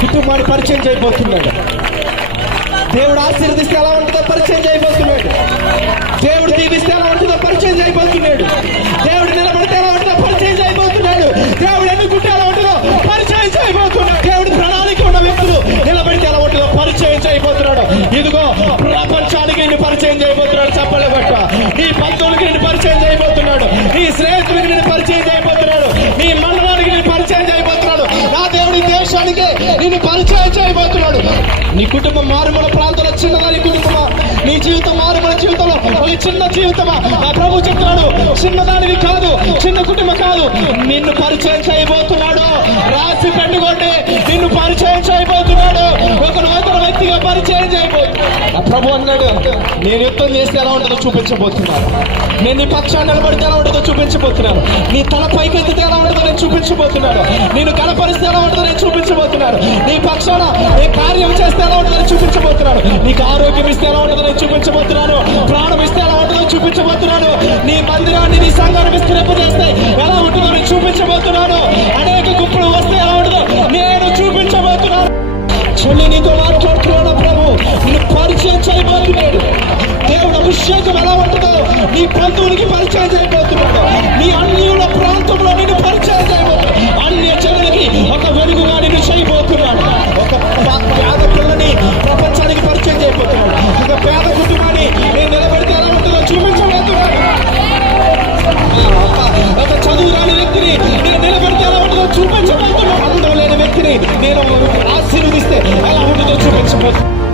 కుటుంబాన్ని పరిచయం చేయబోతున్నాడు. దేవుడు ఆశీర్వదిస్తే ఎలా ఉంటుందో పరిచయం చేయబోతున్నాడు. దేవుడు దీవిస్తే ఎలా ఉంటుందో పరిచయం చేయబోతున్నాడు. దేవుడు నిలబడితే ఎలా ఉంటుందో పరిచయం చేయబోతున్నాడు. దేవుడు ఎన్నుకుంటే ఎలా ఉంటుందో పరిచయం చేయబోతున్నాడు. దేవుడు ప్రణాళిక ఉన్న వ్యక్తులు నిలబడితే ఎలా ఉంటుందో పరిచయం చేయబోతున్నాడు. ఇదిగో ప్రపంచానికి నిన్ను పరిచయం చేయబోతున్నాడు. చెప్పలే బట్ట నీ బంధువులకి నిన్ను పరిచయం చేయబోతున్నాడు. నీ స్నేహితులకి నిన్ను పరిచయం చేయబోతున్నాడు. నీ మండలానికి నిన్ను పరిచయం చేయబోతున్నాడు. నా దేవుడి దేశానికి నిన్ను పరిచయం చేయబోతున్నాడు. నీ కుటుంబం మారుమూల ప్రాంతంలో చిన్నదా, నీ కుటుంబమా, నీ జీవితం మారుమూల జీవితంలో ఒక చిన్న జీవితమా, నా ప్రభు చెప్తున్నాడు చిన్నదానివి కాదు, చిన్న కుటుంబం కాదు, నిన్ను పరిచయం చేయబోతున్నాడు. రాసి పెట్టుకోండి, నిన్ను పరిచయం చేయబోతున్నాడు. ఒక నూతన వ్యక్తిగా పరిచయం చేయబోతున్నాడు. నా ప్రభు అన్నాడు, నేను యుద్ధం చేస్తే ఎలా ఉంటుందో చూపించబోతున్నాను. నేను నీ పక్షాన్ని నిలబడితే ఎలా ఉంటుందో చూపించబోతున్నాను. నీ తల పైకెత్తితే ఎలా ఉంటుందో నేను చూపించబోతున్నాను. నేను కనపరిస్తే ఎలా ఉంటుందో నేను చూపించబోతున్నాను. నీ పక్షాన ఏ కార్యం చేస్తే ఎలా ఉంటుందో చూపించబోతున్నాను. నీకు ఆరోగ్యం ఇస్తే ఎలా ఉంటుందో నేను చూపించబోతున్నాను. ప్రాణం ఇస్తే ఎలా ఉంటుందో చూపించబోతున్నాను. నీ మందిరాన్ని, నీ సంఘాన్ని విస్తరింపజేస్తే ఎలా ఉంటుందో నేను చూపించబోతున్నాను. అనేక గుంపులు వస్తే ఎలా ఉంటుందో నేను చూపించబోతున్నాను. చెల్లి నీతో మాట్లాడుతున్నాడు ప్రభు, నిన్ను పరిచయం చేయబోతున్నాడు. దేవుడు అభిషేకం ఎలా ఉంటుందో నీ బంధువునికి పరిచయం చేయబోతున్నాడు. నీ అన్యుల ప్రాంతంలో నిన్ను పరిచయం చేయబోతున్నాడు. అన్య జనులకి ఒక వెలుగుగా నిన్ను చేయబోతున్నాడు. ఒక పేద పిల్లని ప్రపంచానికి పరిచయం చేయబోతున్నాడు. ఒక పేద కుటుంబాన్ని